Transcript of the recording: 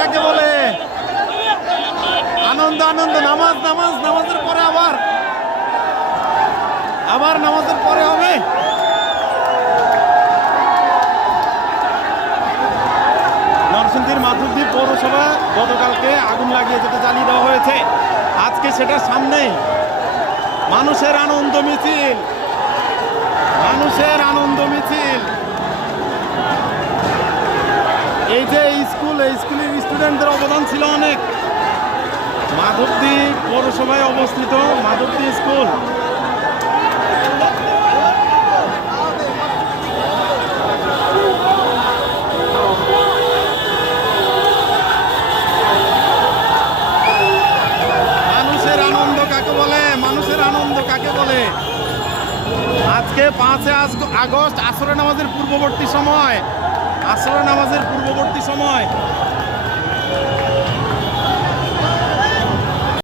কাকে বলে? আনন্দ আনন্দ, নামাজ নামাজ, নামাজের পরে আবার নামাজের পরে হবে। নরসিংদীর মাধবদী পৌরসভা গতকালকে আগুন লাগিয়ে যেটা জ্বালিয়ে দেওয়া হয়েছে, আজকে সেটার সামনে মানুষের আনন্দ মিছিল, মানুষের আনন্দ মিছিল। এই যে স্কুল, এই স্কুলের স্টুডেন্টদের অবদান ছিল অনেক। মাধবদী পৌরসভায় অবস্থিত মাধবদী স্কুল। মানুষের আনন্দ কাকে বলে? মানুষের আনন্দ কাকে বলে? আজকে 5 আগস্ট আসরের নামাজের পূর্ববর্তী সময়, আসরের নামাজের পূর্ববর্তী সময়